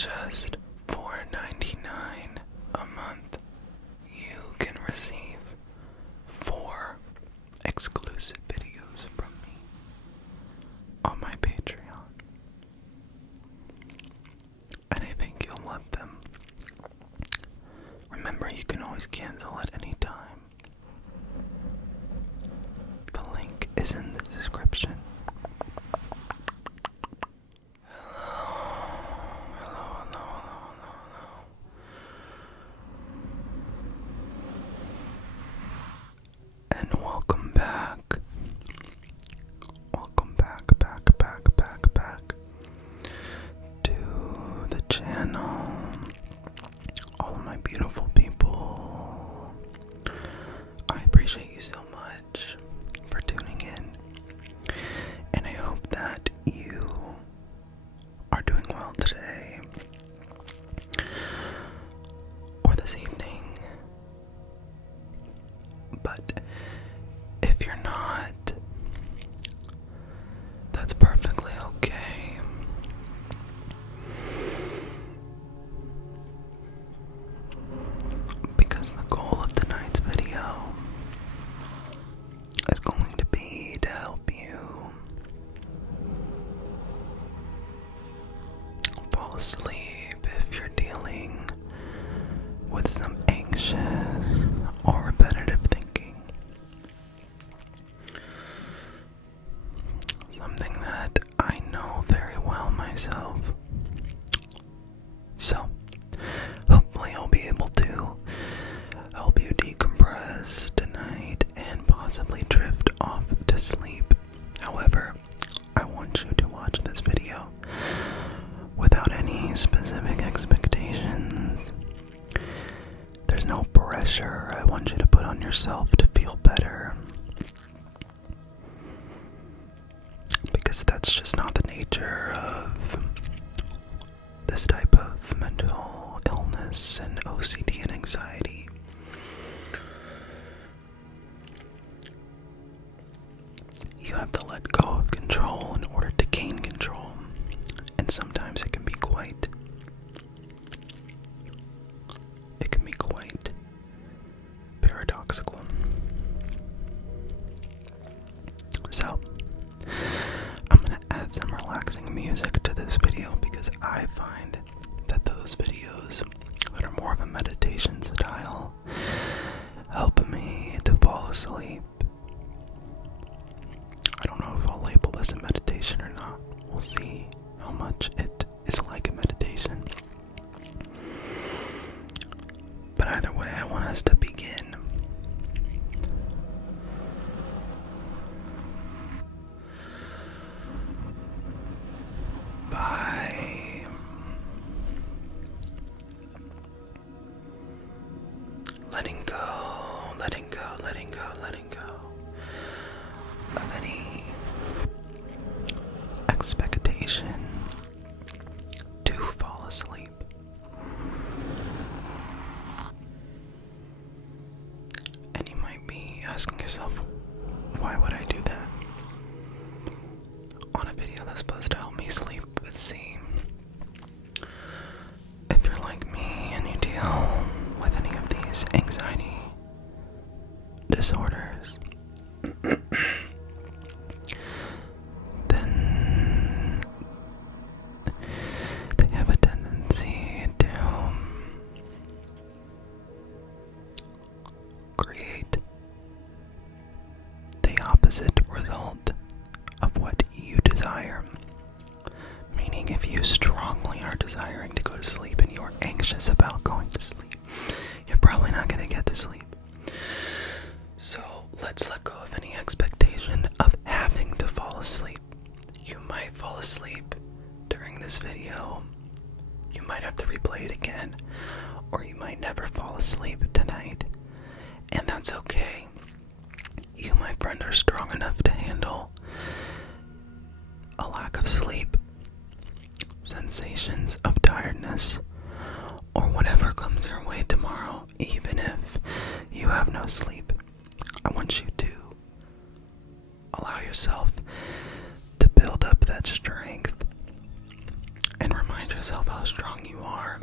just $4.99 a month, you can receive 4 exclusive videos from me on my Patreon. And I think you'll love them. Remember, you can always cancel at any time. The link is in the description. Hello. And welcome back. Welcome back to the channel. All of my beautiful people. I appreciate you so much for tuning in. And I hope that you are doing well today or this evening. But if you're not, that's perfectly okay. Because the goal of tonight's video is going to be to help you fall asleep if you're dealing with some anxious or repetitive thinking. Something that I know very well myself. So, hopefully I'll be able to help you decompress tonight and possibly drift off to sleep. However, I want you to watch this video without any specific expectations. There's no pressure I want you to put on yourself to feel better, because that's just not the nature of this type of mental illness and OCD and anxiety. You have to let go of control in order to gain control, and sometimes it can be quite paradoxical. So, I'm going to add some relaxing music to this video because I find that those videos that are more of a meditation style help me to fall asleep. I don't know if I'll label this a meditation or not. We'll see how much it is like a meditation. But either way, I want us to begin. By letting go of any expectation to fall asleep. And you might be asking yourself, why would I do that on a video that's supposed to help me sleep? Let's see. If you're like me and you deal with any of these anxiety disorders, then they have a tendency to create the opposite result of what you desire. Meaning, if you strongly are desiring to go to sleep and you're anxious about going to sleep, you're probably not going to get to sleep. So let's let go of any expectation of having to fall asleep. You might fall asleep during this video. You might have to replay it again, or you might never fall asleep tonight. And that's okay. You, my friend, are strong enough to handle a lack of sleep, sensations of tiredness, or whatever comes your way tomorrow. Even if you have no sleep, I want you to allow yourself to build up that strength and remind remind yourself how strong you are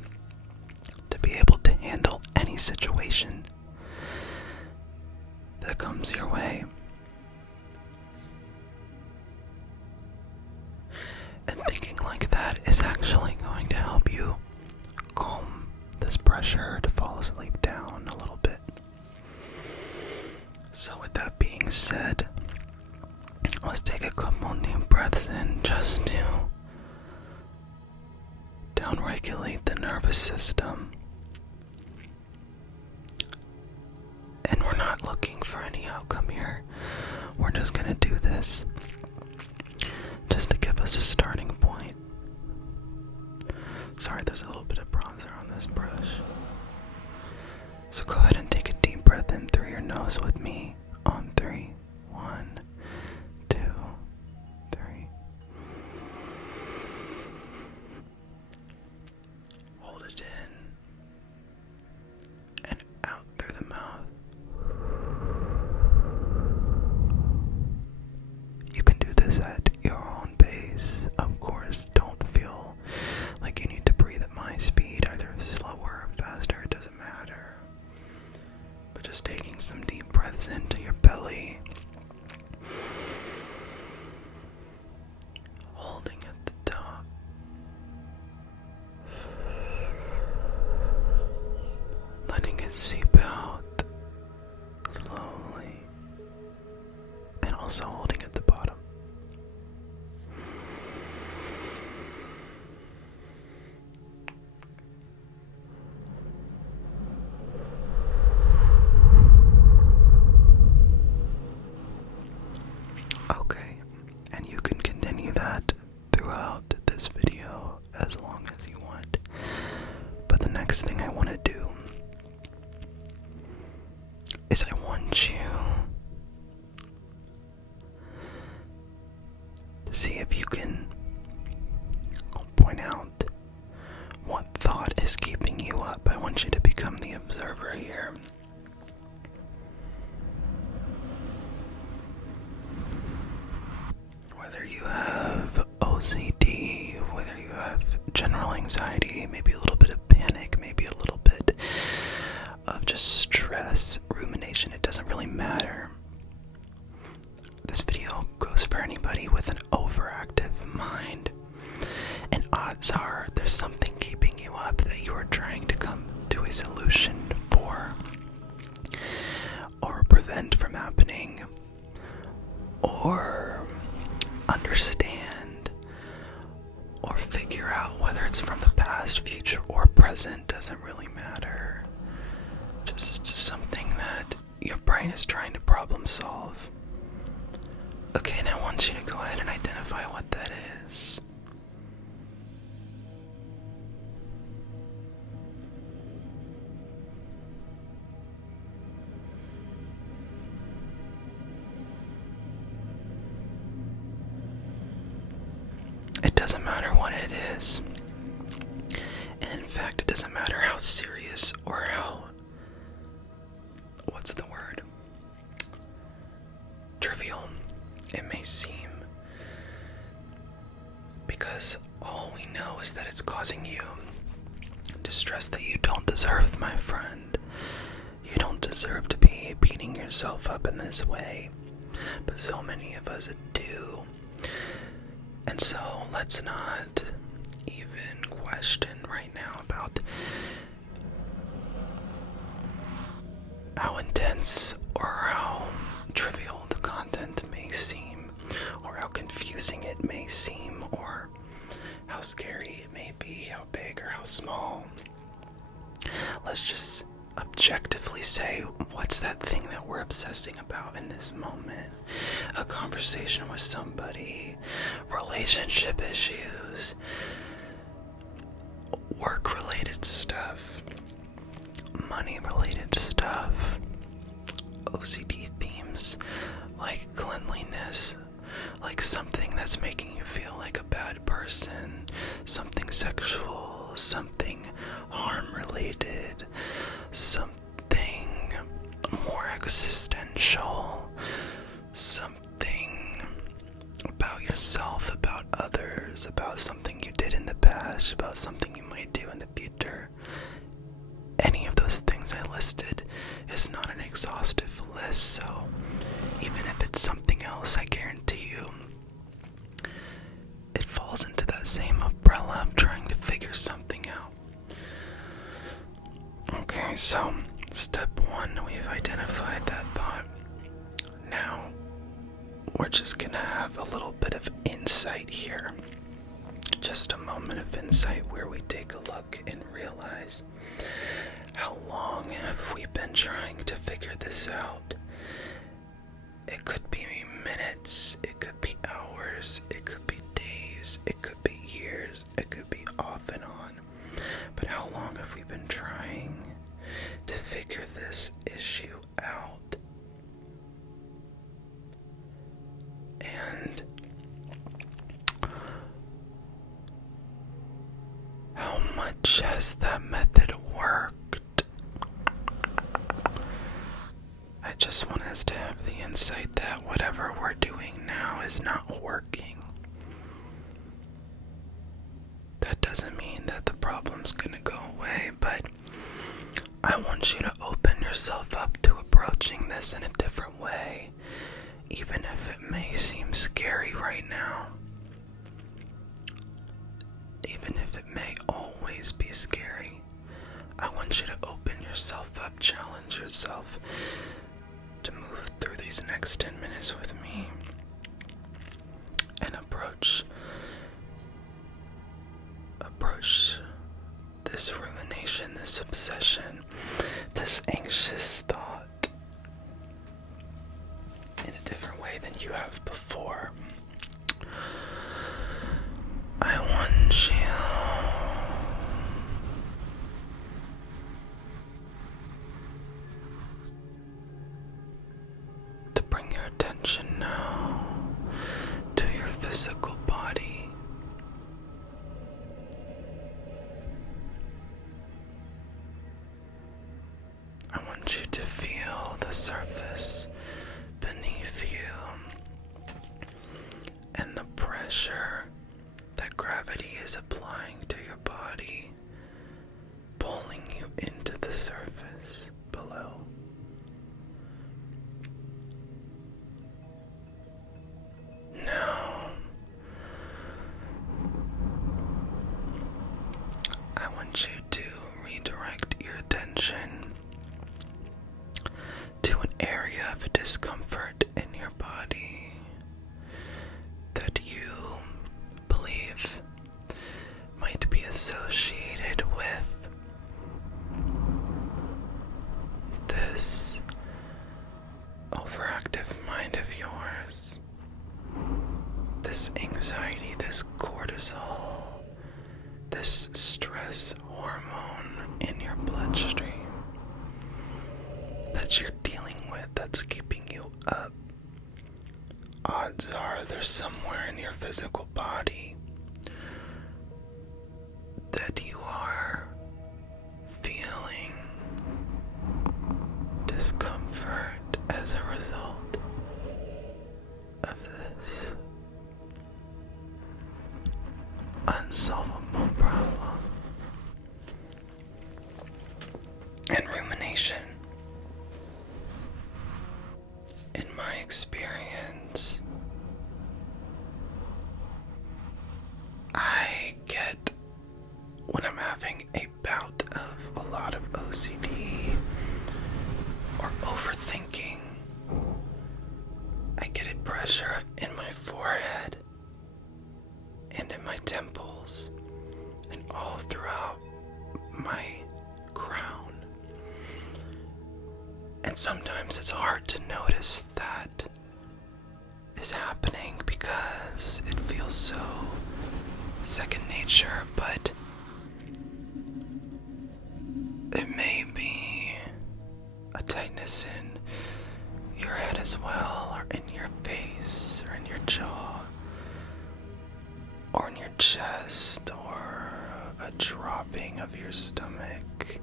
to be able to handle any situation that comes your way. And thinking like that is actually going to help you calm this pressure to fall asleep down a little bit. So with that being said, let's take a couple deep breaths in just to downregulate the nervous system. And we're not looking for any outcome here. We're just gonna do this just to give us a starting point. Sorry, there's a little bit of bronzer on this brush. So go ahead and take a deep breath in through your nose with me on 3. 1, 2, 3. Hold it in and out through the mouth. You can do this at your own pace. Of course, don't feel like you need to breathe at my speed, either slower or faster, it doesn't matter. But just taking some deep breaths into your belly, holding at the top, letting it seep out slowly, and also holding at the bottom. Okay, and you can continue that throughout this video as long as you want. But the next thing I want to do is I want you to see if you can point out what thought is keeping you up. I want you to become the observer here. Whether you have OCD, whether you have general anxiety, maybe a little bit of panic, maybe a little bit of just stress, rumination, it doesn't really matter. This video goes for anybody with an overactive mind. And odds are there's something keeping you up that you are trying to come to a solution for, or prevent from happening, or understand, or figure out, whether it's from the past, future, or present, doesn't really matter. Just something that your brain is trying to problem solve. Okay, now I want you to go ahead and identify what that is. It doesn't matter what it is. And in fact, it doesn't matter how serious or how, what's the word? Trivial it may seem. Because all we know is that it's causing you distress that you don't deserve, my friend. You don't deserve to be beating yourself up in this way. But so many of us do. And so let's not even question right now about how intense or how trivial the content may seem, or how confusing it may seem, or how scary it may be, how big or how small. Let's just objectively say, what's that thing that we're obsessing about in this moment? A conversation with somebody, relationship issues, work-related stuff, money-related stuff, OCD themes, like cleanliness, like something that's making you feel like a bad person, something sexual, something harm-related, something more existential, something about yourself, about others, about something you did in the past, about something you might do in the future. Any of those things I listed is not an exhaustive list, so even if it's something else, I guarantee you it falls into that same umbrella of trying to figure something out. Okay, so step one, we've identified that thought. Now, we're just gonna have a little bit of insight here. Just a moment of insight where we take a look and realize, how long have we been trying to figure this out? It could be minutes, it could be hours, it could be days, it could be years, it could be off and on. But how long have we been trying to figure this issue out? And how much has that method worked? I just want us to have the insight that whatever we're doing now is not working. That doesn't mean that the problem's gonna go away, but I want you to open yourself up to approaching this in a different way, even if it may seem scary right now. Even if it may always be scary, I want you to open yourself up, challenge yourself to move through these next 10 minutes with me and approach this rumination, this obsession, this anxious thought in a different way than you have before. I want you to bring your attention now to your physical body. I want you to feel the surface beneath you and the pressure that gravity is applying to your body, pulling you into the surface below. Now, I want you to redirect your attention to an area of discomfort in your body that you believe might be associated with this overactive mind of yours, this anxiety, this cortisol, this stress hormone in your bloodstream that you're dealing with, that's keeping you up. Odds are there's somewhere in your physical body that you are feeling discomfort as a result of this unsolvable problem. And rumination, in my experience, I get when I'm having a bout of a lot of OCD or overthinking, I get a pressure in my forehead and in my temples and all throughout my crown. And sometimes it's hard to notice that is happening because it feels so second nature, but it may be a tightness in your head as well, or in your face, or in your jaw, or in your chest, or a dropping of your stomach.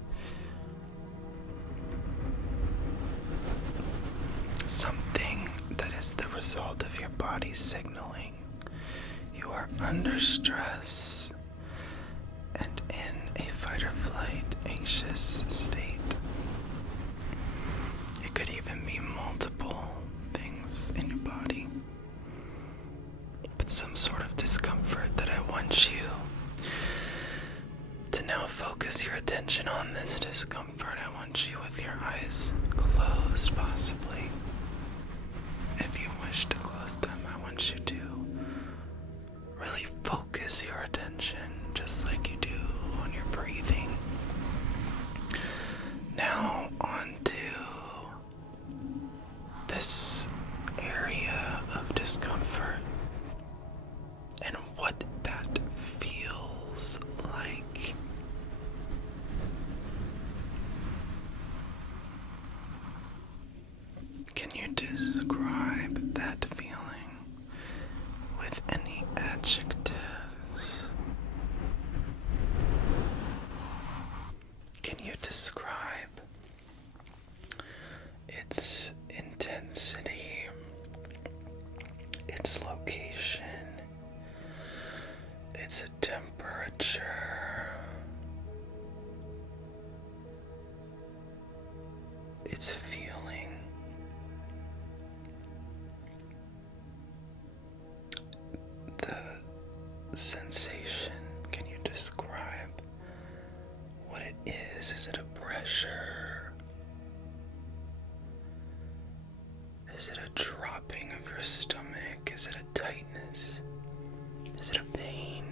Something that is the result of your body signaling are under stress and in a fight or flight anxious state. It could even be multiple things in your body, but some sort of discomfort that I want you to now focus your attention on. This discomfort. I want you with your eyes closed, possibly. If you wish to close them, I want you to really focus your attention just like you do on your breathing. Now on to this area of discomfort and what that feels like. Can you describe that feeling with any adjectives? Can you describe its intensity, its location, its temperature, its feeling? The sensation, can you describe what it is? Is it a pressure? Is it a dropping of your stomach? Is it a tightness? Is it a pain?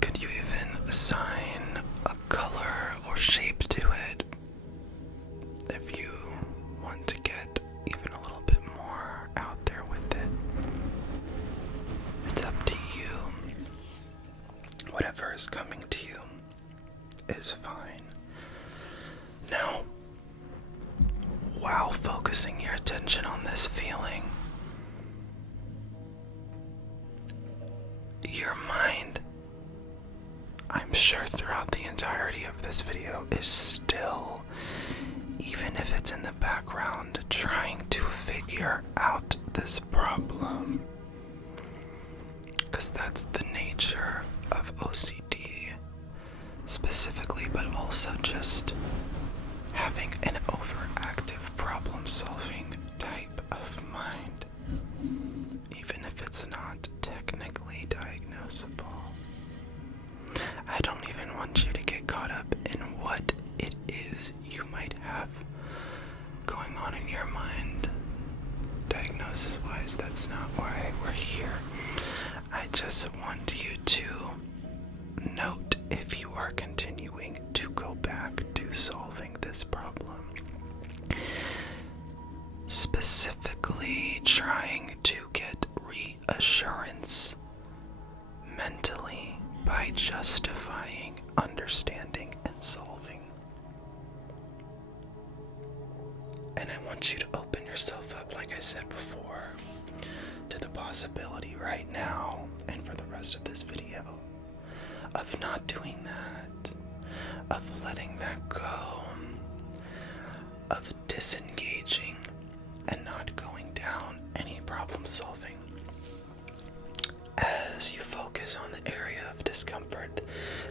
Could you even assign a color or shape to it if you want to get even a little bit more out there with it? It's up to you. Whatever is coming to you is fine. Now, while focusing your attention on this feeling, your mind, I'm sure throughout the entirety of this video, is still, even if it's in the background, trying to figure out this problem. Because that's the nature of OCD specifically, but also just having an overactive problem-solving type of mind, even if it's not technically diagnosable. I don't even want you to get caught up in what it is you might have going on in your mind. Diagnosis-wise, that's not why we're here. I just want you to note if you are continuing to go back to solving this problem. Specifically trying to get reassurance mentally by justifying, understanding, and solving. And I want you to open yourself up, like I said before, to the possibility right now and for the rest of this video of not doing that, of letting that go, of disengaging and not going down any problem solving. As you focus on the area of discomfort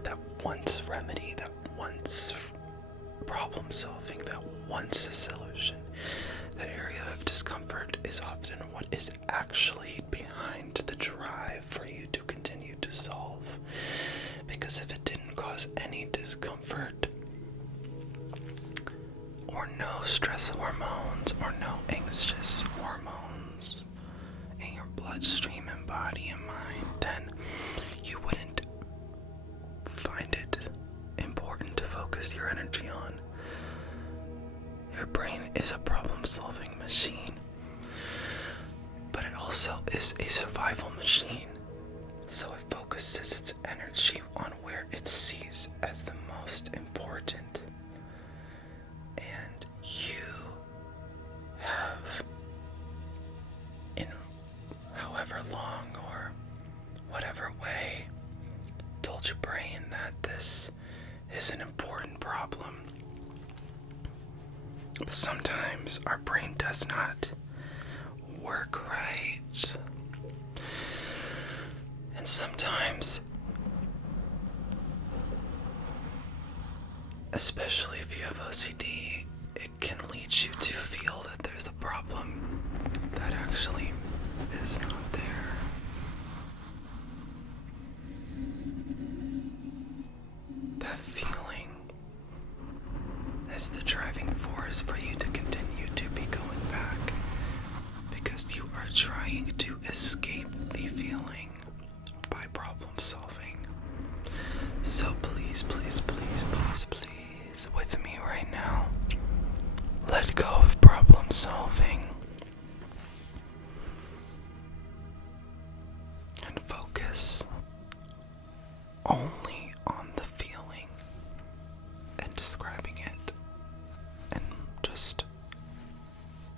that wants remedy, that wants problem solving, that wants a solution, the area of discomfort is often what is actually behind the drive for you to continue to solve. Because if it didn't cause any discomfort, or no stress hormones, or no anxious hormones in your bloodstream and body and mind, then you wouldn't find it important to focus your energy on. Your brain is a problem-solving machine, but it also is a survival machine. So it focuses its energy on where it sees as the most important. And you have, in however long or whatever way, told your brain that this is an important problem. Sometimes our brain does not work, right? And sometimes, especially if you have OCD, it can lead you to feel that there's a problem that actually is not there. That feeling is the driving force for you to continue to be going back, because you are trying to escape the feeling by problem solving. So please, please, please, please, please, with me right now, let go of problem solving and focus only on the feeling and describing it and just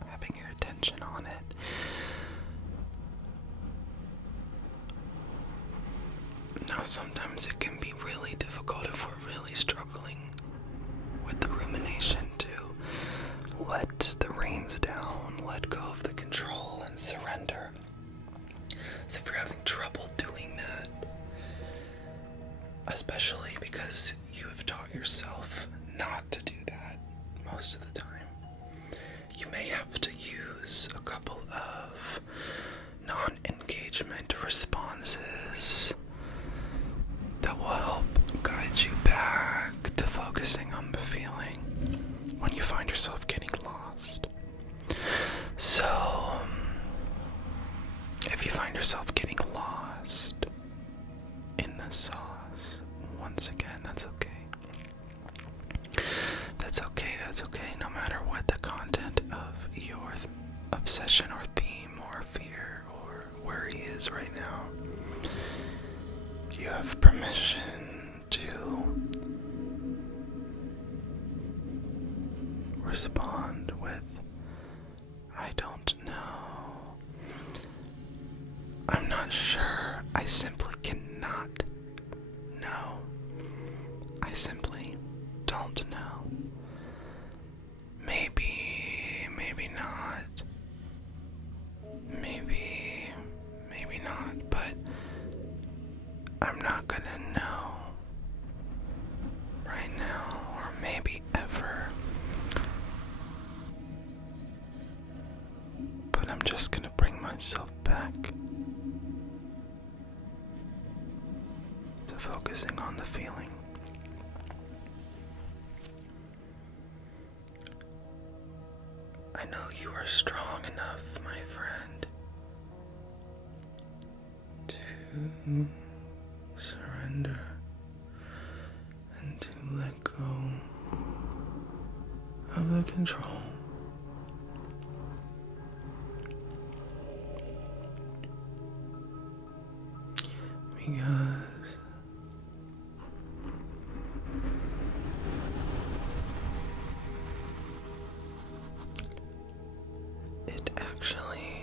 having your attention on it. Now, sometimes it can be really difficult if we're really struggling with the rumination to let the reins down, let go of the control, and surrender. So if you're having trouble doing that, especially because you have taught yourself not to do that most of the time, you may have to use a couple of non-engagement responses that will help guide you back to focusing on the feeling when you find yourself getting lost. So, if you find yourself getting lost in the sauce, once again, that's okay. That's okay, that's okay, no matter what the content of your obsession or theme or fear or worry is right now. You have permission to respond with, I don't know. I'm not sure. I simply cannot know. I simply don't know. Maybe not. Maybe not, but I'm not gonna know right now, or maybe ever. But I'm just gonna bring myself back to focusing on the feeling. I know you are strong enough, my friend, to surrender and to let go of the control. Because it actually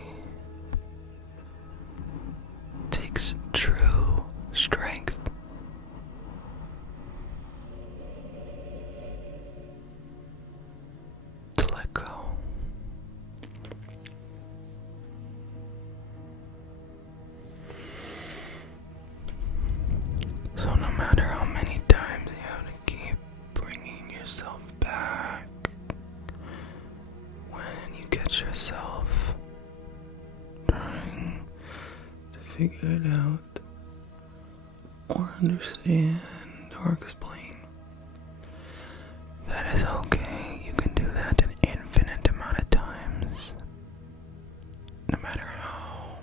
takes true strength to let go. So no matter how many times you have to keep bringing yourself back, when you get yourself trying to figure it out or understand or explain, that is okay. You can do that an infinite amount of times, no matter how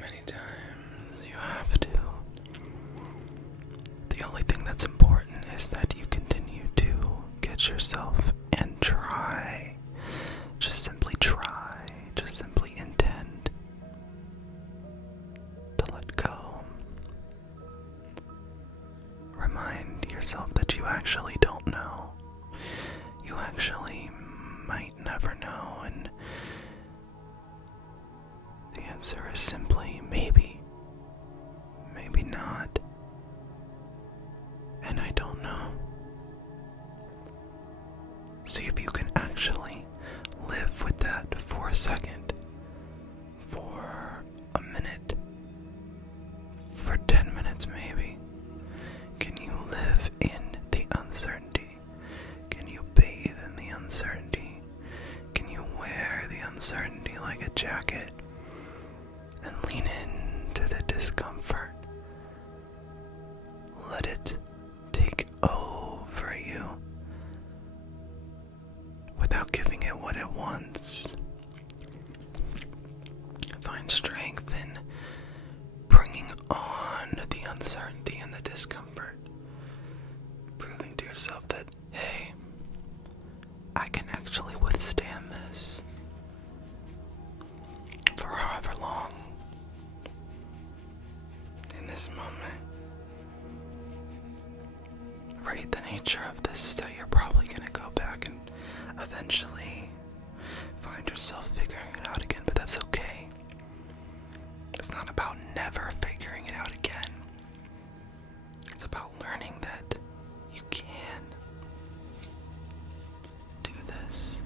many times you have to. The only thing that's important is that you continue to get yourself and try. Just simply try. Just simply intend to let go. Remind yourself that you actually don't know. You actually might never know, and the answer is simply maybe. Maybe not. And I don't know. See if you can actually live with that this moment. Right, the nature of this is that you're probably going to go back and eventually find yourself figuring it out again, but that's okay. It's not about never figuring it out again. It's about learning that you can do this.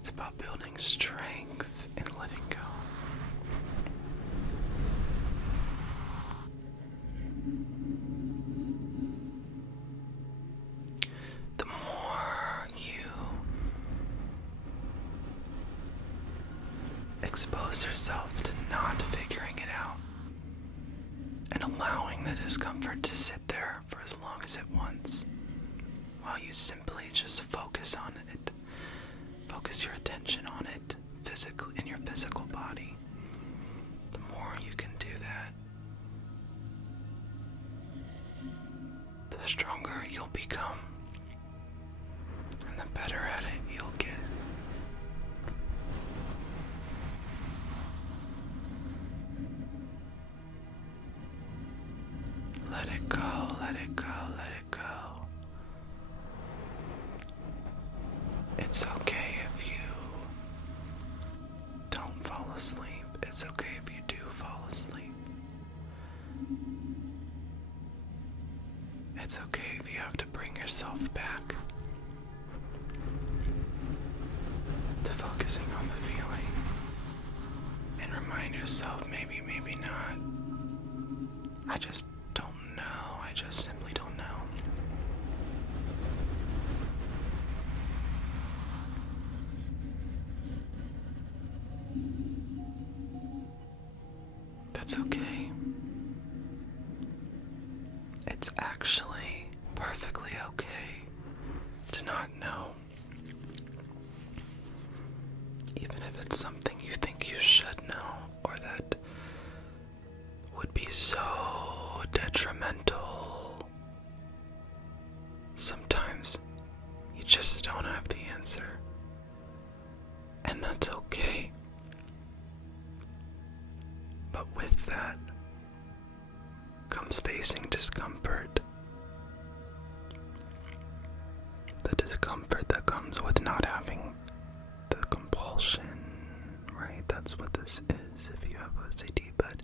It's about building strength and letting go. The more you expose yourself to not figuring it out and allowing the discomfort to sit there for as long as it wants, while you simply just focus on it, focus your attention on it physically in your physical body, the more you can do that, the stronger you'll become, and the better at it you'll get. Let it go, let it go, let it go. It's okay if you don't fall asleep. It's okay if you do fall asleep. It's okay if you have to bring yourself back to focusing on the feeling and remind yourself, maybe not. I just don't know. I just simply don't know. That's okay. It's actually perfectly okay to not know. Even if it's something you think you should know, or that would be so detrimental. Sometimes you just don't have the answer, and that's okay. But with that comes facing discomfort. The discomfort that comes with not having the compulsion, right? That's what this is if you have OCD, but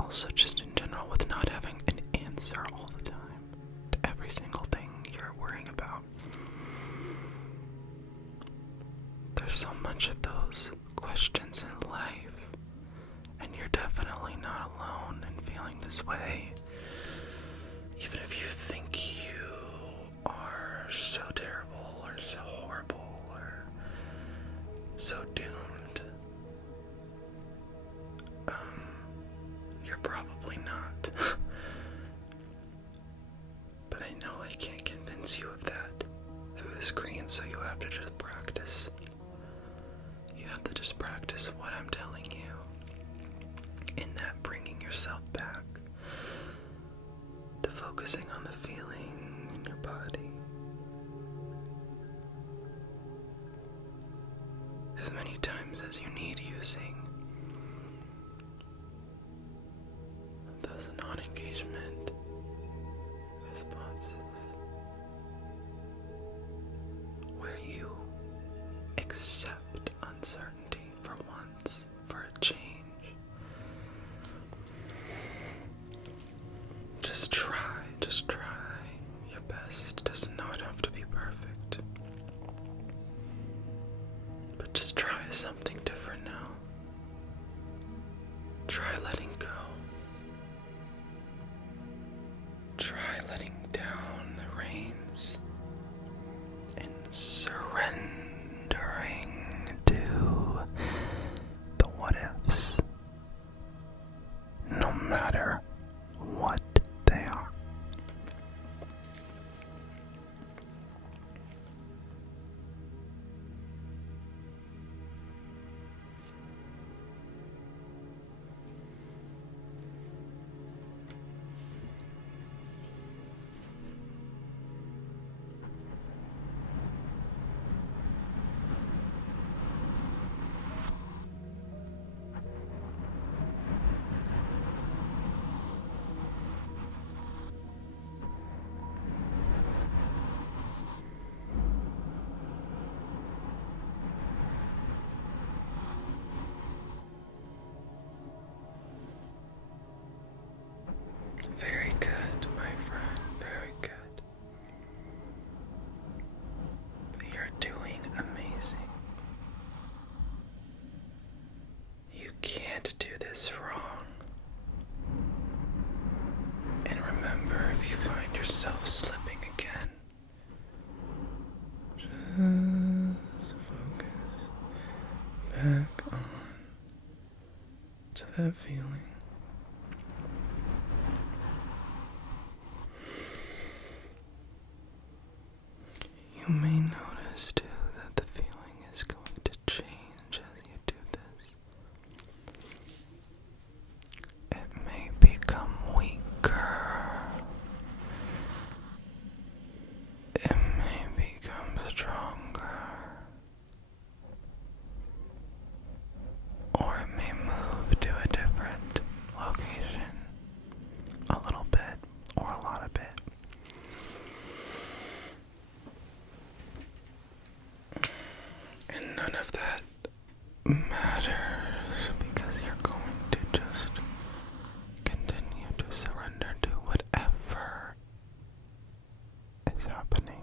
also just in general with not having an answer all the time to every single thing you're worrying about. There's so much of those questions in life, and you're definitely not alone in feeling this way. Even if you think you are so terrible or so horrible or so doomed, you're probably not. But I know I can't convince you of that through the screen, so you have to just practice. You have to just practice what I'm telling you. In that, bringing yourself back to focusing on the feeling in your body. As many times as you need, using those non-engagement responses where you accept uncertainty for once, for a change. Just try your best. It does not have to be perfect, but just try something different now. Try letting go. Try letting down the reins and surrendering to the what ifs, no matter what they are. that feeling. You may notice too that the feeling is going to change as you do this. It may become weaker. It may become stronger. Or it may move to a different location. A little bit or a lot of it. And none of that matters because you're going to just continue to surrender to whatever is happening.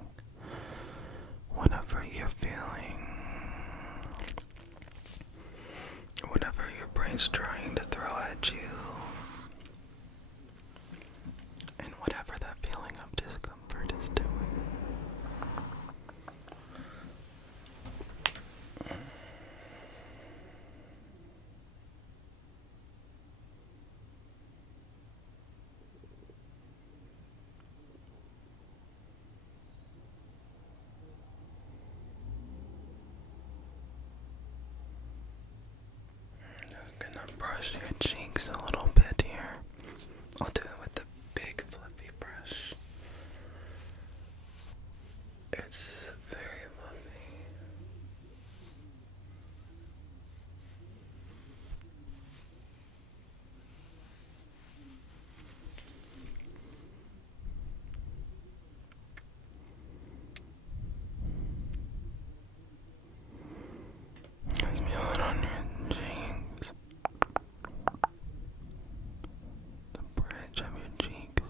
Whatever you're feeling. Whatever your brain's trying to throw at you. And whatever that feeling of discomfort is doing. Just gonna brush your cheeks a little bit here. I'll do it with the big fluffy brush. It's very fluffy. Just feel it on your cheeks. The bridge of your cheeks.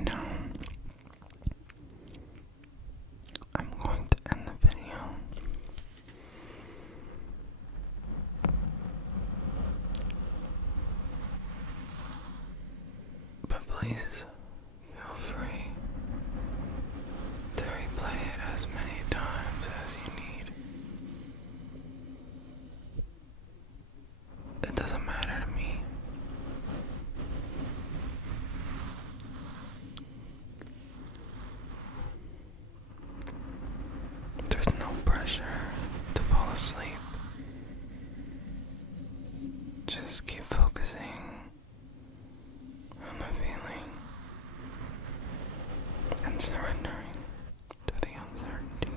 Now, I'm going to end the video. But please, feel free to replay it as many times as you need. It doesn't matter to me. There's no pressure to fall asleep. Just keep focusing on the feeling and surrendering to the uncertainty.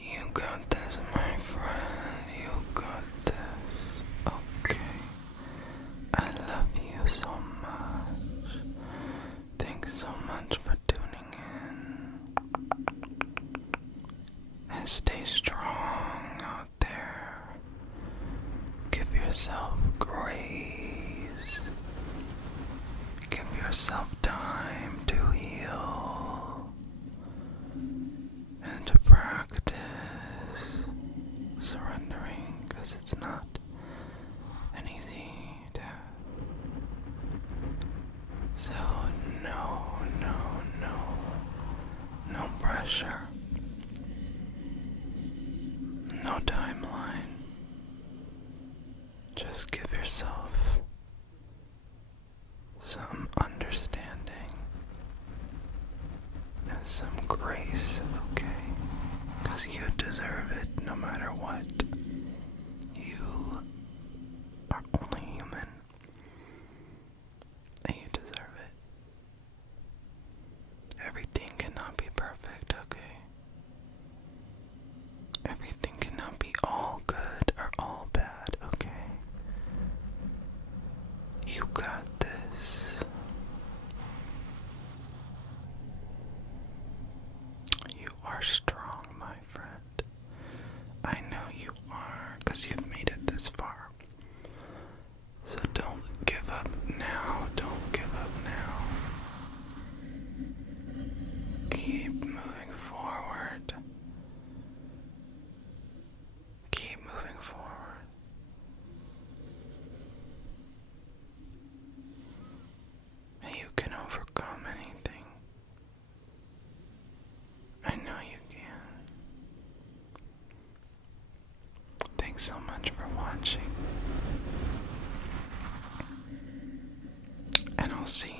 You got this, my friend. You got this. Okay. I love you so much. Thanks so much for tuning in. And stay strong out there. Give yourself grace. Give yourself time to heal. And to practice surrendering, because it's not an easy task. So no pressure, no timeline. Just give yourself some understanding and some grace, okay? because you deserve it no matter what. You are only human, and you deserve it. Everything cannot be perfect, okay? Everything cannot be all good or all bad, okay? You got this. You are strong, my friend. I know you are, because you've made it this far. So don't give up now. Don't give up now. Keep moving forward. Keep moving forward. And you can overcome anything. I know you can. Thanks so much for watching. And I'll see